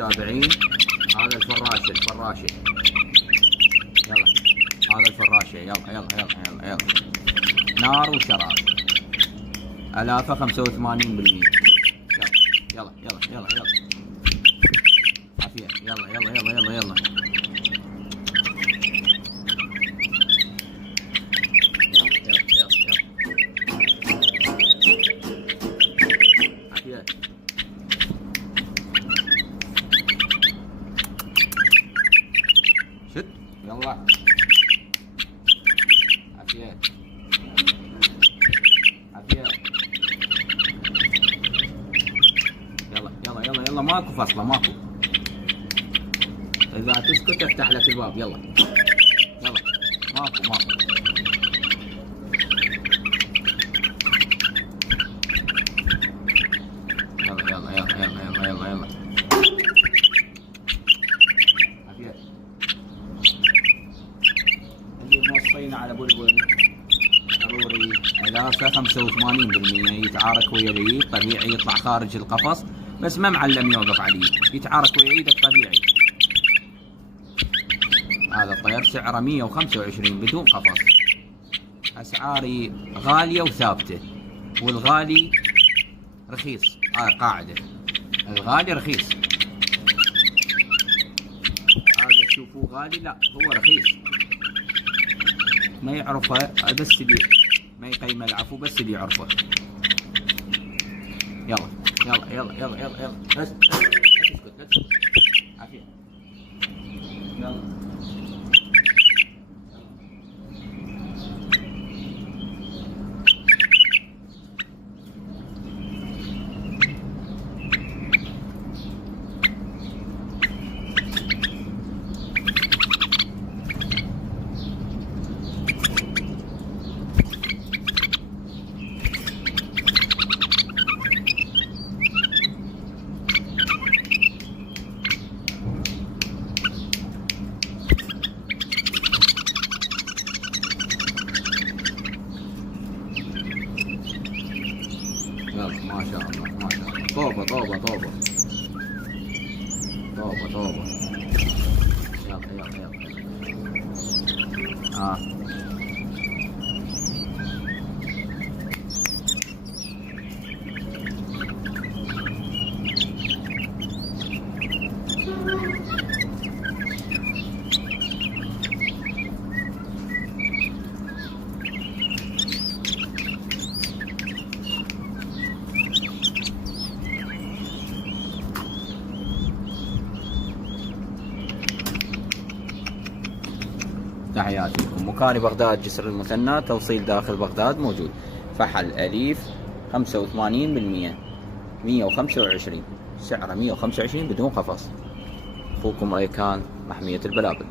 المتابعين هذا الفراشة يلا، هذا الفراشة يلا نار وشراب. آلافه 85%. يلا عافية. يلا عافية. شد يلا عافية. يلا ماكو فصلة ماكو. إذا تسكت افتح لك الباب. يلا ماكو. يلا عافية. اللي موصينا على بلبل ضروري آلافه 85%. يتعارك ويا العيد طبيعي، يطلع خارج القفص بس ما معلم يوقف عليه، يتعارك ويا ايدك طبيعي. هذا الطير سعره 125 بدون قفص. اسعاري غالية وثابتة، والغالي رخيص. قاعدة الغالي رخيص. هذا تشوفوه غالي، لا هو رخيص. ما يعرفه بس اللي ما يقيم العفو، بس اللي يعرفه. يلا بس اسكت عافية. يلا ما شاء الله. طوبة. يلا. تحياتي لكم. مكاني بغداد، جسر المثنى، توصيل داخل بغداد موجود. فحل أليف 85%، 125، سعره 125 بدون قفص. أخوكم ريكان، محمية البلابل.